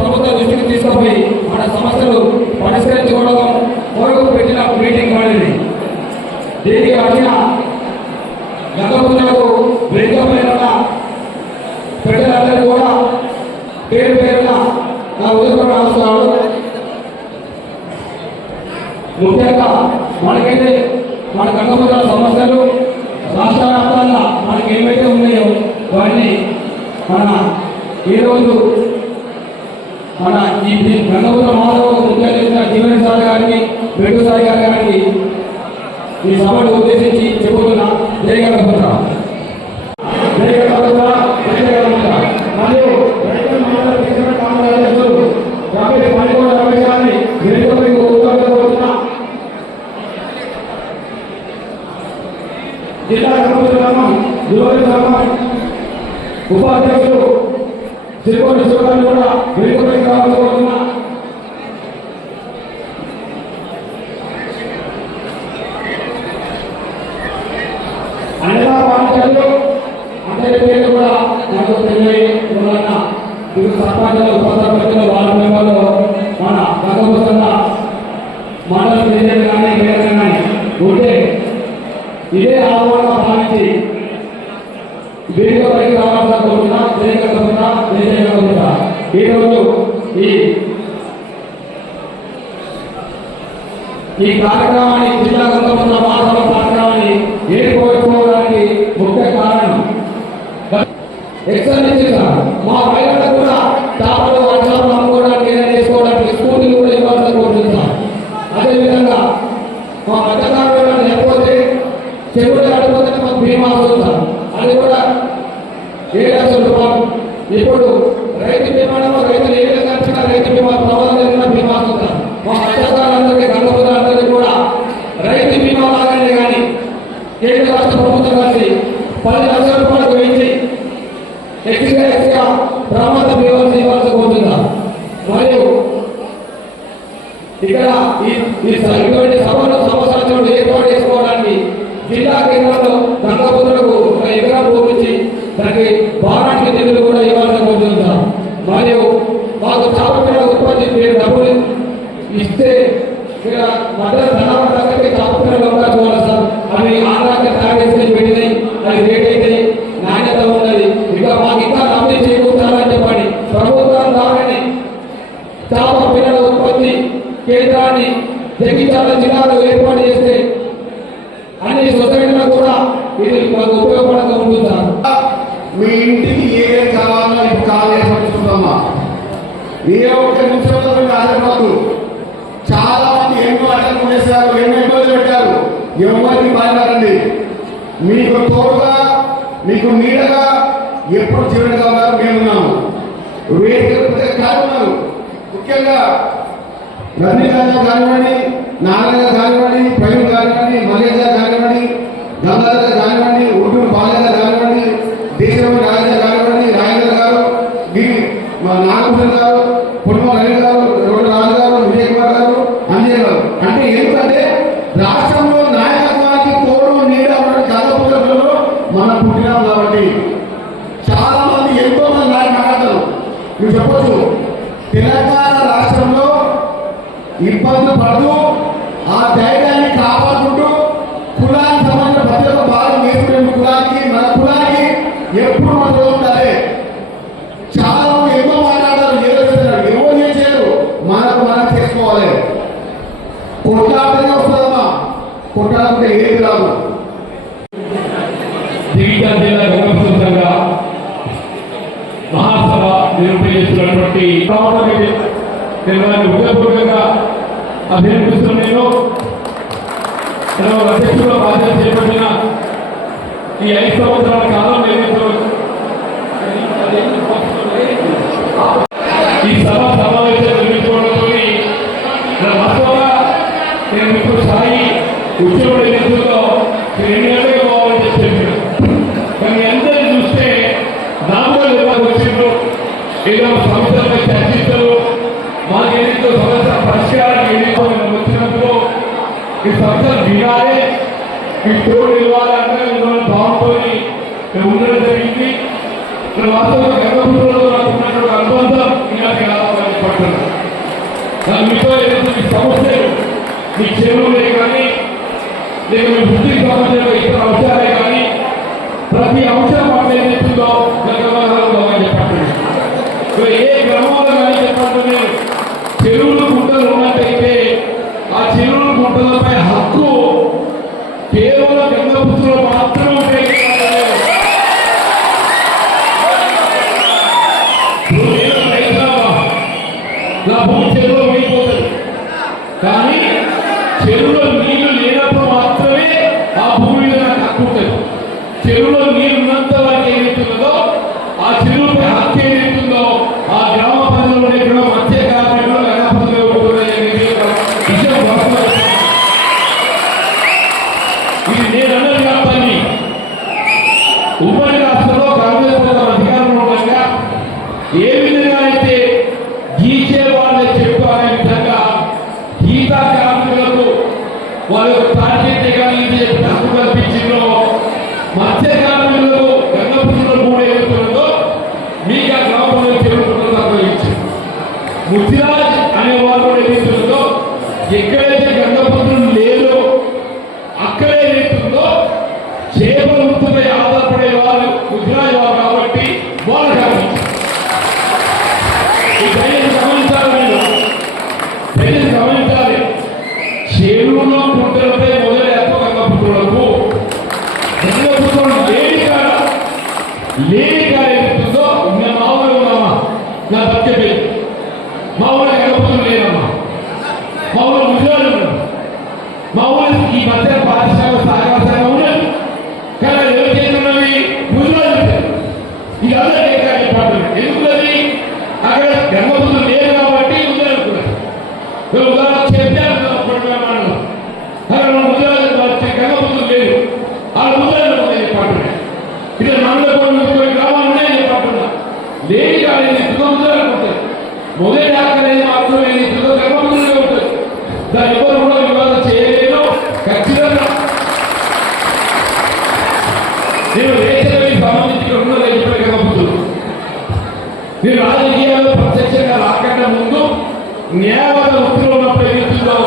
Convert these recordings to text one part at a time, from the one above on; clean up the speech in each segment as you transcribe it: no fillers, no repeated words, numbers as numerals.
ప్రభుత్వ దృష్టికి తీసుకుపోయి మన సమస్యలు పరిష్కరించుకోవడం కొరకు పెట్టిన మీటింగ్ వాడిది. దీనికి వచ్చిన గతపులకు వేదికపైన ప్రజలందరూ కూడా పేరు పేరున నా ఉదయం రాస్తున్నాడు. ముఖ్యంగా మనకైతే మన గతపుల సమస్యలు రాష్ట్ర వ్యాప్తంగా మనకి ఏవైతే ఉన్నాయో వాటిని మన ఈరోజు మన ఈ గంగపుర మాధవ ముఖ్య చేసిన జీవన సార్ గారికి వెంకట సాయి గారికి ఈ సభను ఉద్దేశించి చెబుతున్నా. జై గంగపుర, జై గంగపుర, జై గంగపుర. మరియు రైతు మండల శిక్షణ కార్యదర్శులు రమేష్ మణికొండ రమేష్ గారిని వేదికపై కూర్చోబెట్టబోతున్నా. జిల్లా గంగపుర గ్రామం యువతి గ్రామం ఉపాధ్యక్షులు శ్రీకోటి శివగారిని కూడా వేదికపై కావాలనుకుంటున్నా. అన్నదా పాఠశాలలో అందరి పేర్లు కూడా నాకు తెలియజేయడం ఇరు సర్పంచులు ఉప సర్పంచులు వార్డు మెంబర్లు మన గతవస్తున్న మండల ప్రెసిడెంట్ కానీ మేయర్ కానీ ఉంటే ఇదే ఆహ్వానంగా భావించి వేదికపైకి రావాల్సిన కోరుతున్నా. ఈరోజు ఈ కార్యక్రమాన్ని జిల్లా గంగపుర మాసభ కార్యక్రమాన్ని ఏర్పరచుకోవడానికి ముఖ్య కారణం మా మహిళలకు కూడా టాపర్లు వర్షాలు అమ్ముకోవడానికి ఏదైనా చేసుకోవడానికి స్కూటీలు కూడా ఇవ్వాలని కోరుతున్నాం. అదేవిధంగా మా మధ్యకారులు లేకపోతే చెరువులు ఆడిపోతే మాకు బీమా వస్తుంటాం, అది కూడా 7 లక్షల రూపాయలు. ఇప్పుడు రైతు బీమాలో రైతులు ఏ విధంగా వచ్చినా రైతు బీమా ప్రమాదం జరిగిన బీమా వస్తుంటాం. మా మధ్యకారులందరికీ గంగపురాలందరికీ కూడా రైతు బీమా లాగానే కానీ కేంద్ర రాష్ట్ర ప్రభుత్వం కలిసి 10 లక్షల రూపాయలకు వేయించి ఎక్స్గా ప్రమాద బీమా ఇవ్వాల్సి పోతుంటాం. మరియు ఇక్కడ ఇటువంటి సభలు సంవత్సరాలు ఏర్పాటు చేసుకోవడానికి జిల్లా కేంద్రంలో గంగపురకు ఒక ఎకరం పూర్తించి దానికి వారానికి నిధులు కూడా ఇవ్వాలని కోరుతున్నాం. మరియు మాకు చాపపిల్లల ఉత్పత్తి మీరు డబ్బులు ఇస్తే మధ్య ధనాల దగ్గరికి చాపపిల్లలు చూడాలి సార్. అవి ఆంధ్రాకి తయారు చేసి పెట్టినాయి, అది రేట్ అయితే నాణ్యత ఉన్నది. ఇక మాకు ఇంకా రమ్మీ చేకూర్చాలని చెప్పండి. ప్రభుత్వం ద్వారానే చాప పిల్లల ఉత్పత్తి కేంద్రాన్ని జగిత్యాల జిల్లాలో ఏర్పాటు చేస్తే అన్ని సొసైటీలో కూడా ఇది మాకు ఉపయోగపడక ఉంటుందా? మీ ఇంటికి ఏం కావాలో ఇప్పుడు కాలేజీమా ఏ ఒక్క నిమిషంలో ఆడపడదు. చాలా మంది ఎన్నో అటెండ్ చేశారు, ఎన్నో ఇబ్బందులు పెట్టారు. ఎవరికి భయపడండి. మీకు తోడుగా మీకు నీడగా ఎప్పుడు జీవనంగా ఉన్నారు మేమున్నాము. వేదిక కారణాలు ముఖ్యంగా రజనీ గారు కానివ్వండి, నారాయణ కానివ్వండి, ప్రవీణ్ కానివ్వండి, మల్లేజ కానివ్వండి, గంగాధర్ కానివ్వండి, ఉర్దూరు బాలయ్య కానివ్వండి, దేశం రాజా కానివ్వండి, రాజేంద్ర గారు, మా నాగభూషణ్ గారు, పుణ్మ రవి గారు, రాజు గారు, విజయ్ కుమార్ గారు, అంజయ్ గారు. అంటే ఎందుకంటే రాష్ట్రంలో నాయకత్వానికి తోడు నీడ గంగపురంలో మనం పుట్టినాం కాబట్టి చాలా మంది ఎంతో మంది నాయకులు మీరు చెప్పొచ్చు. తెలంగాణ రాష్ట్రంలో ఇబ్బందులు పడుతూ ఆ ధైర్యాన్ని కాపాడుకుంటూ కులానికి సంబంధించిన ప్రతి ఒక్క భాగం వేసుకునే కులానికి మన కులానికి ఎప్పుడు మనం ఉండాలి. చాలా ఎన్నో మాట్లాడారు, ఏదో చేస్తున్నారు. ఎవరు నేను హృదయపూర్వకంగా అభినందిస్తున్నాను. అధ్యక్షుడు బాధ్యత చేపట్టిన ఈ 5 సంవత్సరాల కాలం ఏదైతే ఈ సమావేశం నిర్మించుకోవడంతో వాస్తవంగా నేను ఇప్పుడు స్థాయి ఉద్యోగుల నేతృత్వంలో 2 ఏళ్ళే పోవాలని చెప్పాను. కానీ అందరూ చూస్తే నాకు వచ్చిండ్రు ఏదో సమస్యలపై చర్చిస్తారు. మాకు ఏదైతే సమస్య పరిష్కారం ఏదైతే వచ్చినప్పుడు ఈ సమస్యలు వినాలి, ఈ తోడు నిలవాలంటే భావంతో మేము ఉండడం జరిగింది. వాస్తవంగా గర్భంలో నాకు ఉన్నటువంటి అనుబంధం ఇంకా కావాలని పడుతున్నాను. మీతో ఏదైతే మీ సమస్యలు మీ చెరువులే కానీ లేక మీ వృత్తికి సంబంధించిన ఇతర అంశాలే కానీ ప్రతి అంశం పట్ల ఏదైతుందో గర్భంలో చెప్పండి. ఏ గ్రామంలో కానీ చెప్పండి నేను చెరువులు గుంటలు ఉన్నట్టయితే ఆ చెరువులు గుంటలపై హక్కు కేవలం గంగపుత్రులు మాత్రమే ఉంటాయి. నా భూమి చెరువులో వెళ్ళిపోతుంది, కానీ చెరువులో నీళ్లు లేనప్పుడు మాత్రమే ఆ భూమి మీద నాకు హక్కు ఉంటుంది. చెరువులో నీళ్ళు ఉన్నంత వరకు ఏదైతుందో ఆ చెరువుపై హక్కు ఏదైతుందో ఆ గ్రామ ప్రజలు ఇక్కడ మధ్య కార్మికులు గణపతులు ఉంటున్నాయనేది విషయం వాస్తవం. ఇది నేను అన్నది కాదని ఉమ్మడి రాష్ట్రంలో కాంగ్రెస్ అధికారంలో ఉండగా ఏ విధంగా అయితే గీచే వాళ్ళే చెప్పు అనే విధంగా గీతా కార్మికులకు వాళ్ళ యొక్క టార్గెట్ కానీ హక్కు కల్పించిందో మధ్య కార్మికులకు గంగపుత్రులు కూడా ఏమవుతుందో మీకు ఆ గ్రామంలో చెరువులు అప్పగించి ముద్దిరాజ్ అనే వాళ్ళు కూడా ఏమవుతుందో ఎక్కడైతే గంగపుత్రులు లేదో అక్కడే ఏమవుతుందో చేపల వృత్తిపై ఆధారపడే వాళ్ళు ముద్దిరాజ్ వారు కాబట్టి వాళ్ళు గమనించారు. గమనించాలి చెరువులో గుంటలపై మొదలు గంగపుత్రులకు గంగపుత్రులు లేని కాడ ఏమవుతుందో నేను మామూలు ఉన్నామా నా బతికే మామూలు గంగపుత్రులు లేనమ్మా మామూలు ముద్రాలు ఉన్నాం మామూలు ఈ మధ్య పాఠశాల సాగర ఉన్నది కానీ ఎవరు చేస్తున్నవి ముద్రాలు ఇది అందరూ డిపార్ట్మెంట్ ఎందుకున్నది అక్కడ గంగపుత్రులు లేదు కాబట్టి ముద్రాలు ఉదాహరణ చెప్పారు గంగపుత్రులు లేదు వాళ్ళ ముద్రాలు డిపార్ట్మెంట్ ఇక్కడ మంగళ గ్రామాలు ఉన్నాయి డిపార్ట్మెంట్ లేని కాలేదు ముద్రాలు ఉంటాయి. మొదటి ఆకలేదు మాత్రమే గర్భపుత్రులుగా ఉంటుంది. దాన్ని ఎవరు కూడా వివాదం చేయలేదు. ఖచ్చితంగా నేను రేచలకి సంబంధించిన ఉన్నది గర్భపుత్రులు నేను రాజకీయాల్లో ప్రత్యక్షంగా రాకుండా ముందు న్యాయవాద వృత్తిలో ఉన్నప్పుడు ఏదైతుందో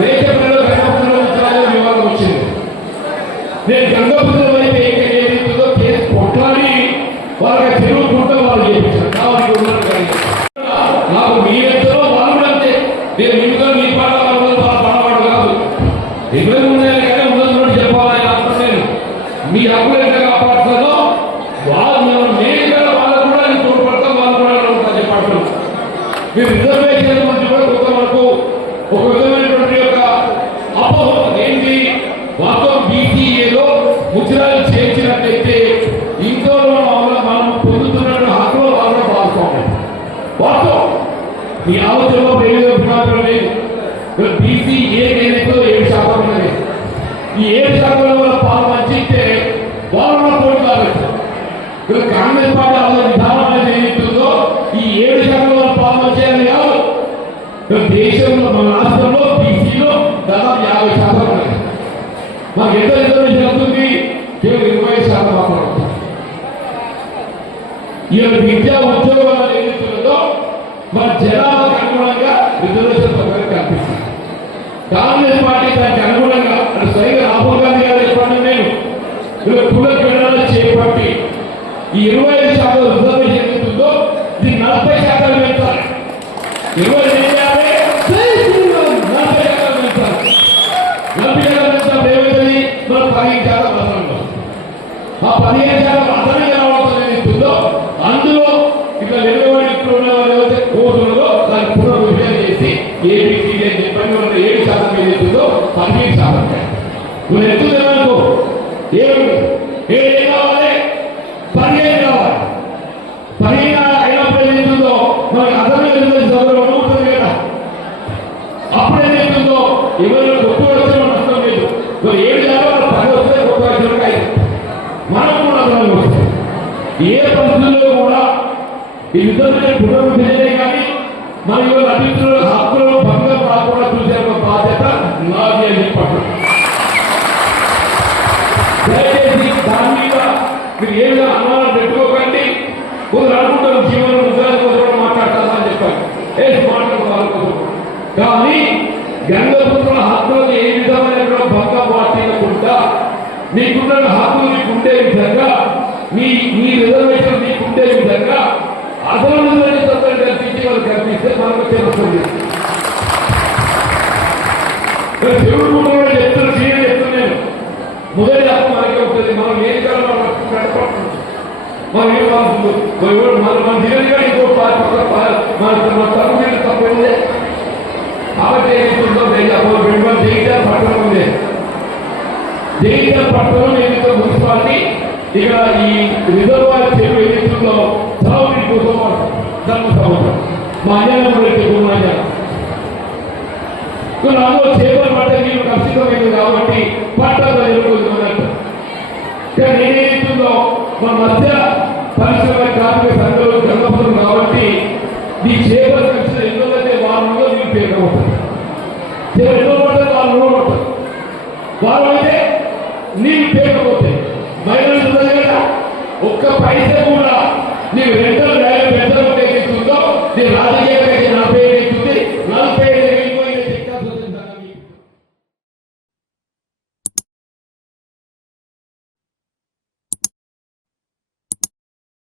రేచలలో గంగపుత్రుల వివాదం వచ్చింది. నేను గంగపుత్రుల వైపు ఏదైతుందో కేసు కొట్లాడి వాళ్ళకి చెరువు కుంట వాళ్ళు చేయించారు కావాలి నాకు మీరెంతో వాళ్ళు కూడా అంతే. నేను మీతో మీ పాట పాడవాడు కాదు ఇబ్బంది ఉన్నాయి కానీ ఉన్నది చెప్పాలని అనుకుంటాను. మీ హక్కులు ఎంత కాపాడుతుందో వాళ్ళు నేను వాళ్ళకు కూడా నేను తోడ్పడతాం వాళ్ళు కూడా ఉంటాను చెప్పాడు. మీరు రిజర్వేషన్ గురించి కూడా కొంతవరకు ఒక విధమైనటువంటి యొక్క అపోహం ఏంటి వాస్తవం బీసీఏలో ముద్రాలు చేర్చినట్లయితే ఇంట్లో మనం పొందుతున్న హక్కులో వాళ్ళు భాగస్వామ్యం వాస్తవం. ఈ ఆలోచనలో ప్రయోజనం లేదు. బీసీఏ ఏదైతే 7% ఉన్నది. ఈ 7% వల్ల పాలు మంచిస్తే వాళ్ళు పోటీ కాబట్టి కాంగ్రెస్ పార్టీ అలా విధానం అనేది ఏదైతుందో ఈ 7% వల్ల పాలు మంచిదని కాదు. దేశంలో మన రాష్ట్రంలో బీసీలో దాదాపు 50% ఉన్నది. మాకు ఎంత రిజర్వేషన్ అవుతుంది కేవలం 20% మాత్రం. ఈ విద్యా ఉద్యోగాలు ఏదైతుందో మన జనాభాకు అనుగుణంగా రిజర్వేషన్ పథకాలు కల్పిస్తుంది. కాంగ్రెస్ పార్టీ దానికి అనుగుణంగా అది సరిగా రాహుల్ గాంధీ గారు చెప్పండి నేను కుల పీడనలు చేపట్టి ఈ 25% రిజర్వేషన్ ఏదైతుందో దీన్ని 40% పెంచాలి. 20 40% పెంచాలి. 40% పెంచినప్పుడు ఏమవుతుంది మనం 15% మాత్రం ఆ 15% అదనంగా రావడం ఏదైతుందో అందులో ఇట్లా నిలబడి ఇక్కడ ఉన్న వాళ్ళు ఏదైతే కోర్టు ఇది అని చెప్పండి. 7% ఏదైతుందో 15%. నువ్వు ఎత్తుదనుకో ఏం కావాలి, 15 కావాలి. 15 అయినప్పుడు ఏదైతుందో మనకు అర్థమైందో చదవడం ఉంటుంది కదా. అప్పుడు ఏదైతుందో ఎవరైనా గొప్ప వచ్చిన నష్టం లేదు. 7 కావాలి, 10 వస్తే గొప్ప వచ్చిన మనం కూడా అర్థం వస్తాయి. ఏ పరిస్థితుల్లో కూడా ఈ విధంగా పునరుద్ధరణ కానీ మరియు అతిథుల హక్కులను భంగం రాకుండా చూసే ఒక బాధ్యత నాది అని చెప్పండి. దయచేసి దాని మీద మీరు ఏ విధంగా అనుమానం పెట్టుకోకండి. కొందరు అనుకుంటారు జీవనం ఉద్యోగాల కోసం మాట్లాడతారని చెప్పండి. మాట్లాడుకోవాలి కానీ గంగపుత్రుల హక్కులను ఏ విధమైన భంగం వాటినకుండా మీకున్న హక్కులు మీకు ఉండే విధంగా మీ రిజర్వేషన్ మీకు ఉండే విధంగా అసలు కల్పించి వాళ్ళు కల్పిస్తే మనకు తెలుస్తుంది. దేవుడు కూడా చెప్తున్నా, సీనియర్ చెప్తున్నాను, మొదటి హక్కు మనకే ఉంటుంది. మనం ఏం కాలం మనం ఏం కావాలి మన దిగలిగా ఇంకో మన తరగతి తప్పైందే కాబట్టి ఏదైతుందో జగిత్యాల పట్టణం ఉంది. జగిత్యాల పట్టణం ఏదైతే మున్సిపాలిటీ ఇక్కడ ఈ రిజర్వాయర్ చెరువు ఏదైతుందో తాగునీటి కోసం ధర్మ సంవత్సరం మా అన్యాయం అందులో చేపలు పట్ట నీళ్ళు ఖచ్చితమైంది కాబట్టి పట్టాలు ఎదుర్కొంటున్నట్టు. కానీ నేనేతుందో మా మధ్య పరిశ్రమ కార్మిక సంఘంలో గంగపురం కాబట్టి ఈ చేపలు కలిసిన ఎన్నోదైతే వారంలో నీళ్ళు పేరుకుంటుంది. ఎన్నో పడ్డది వాళ్ళు పడుతుంది. వాళ్ళు అయితే నీళ్ళు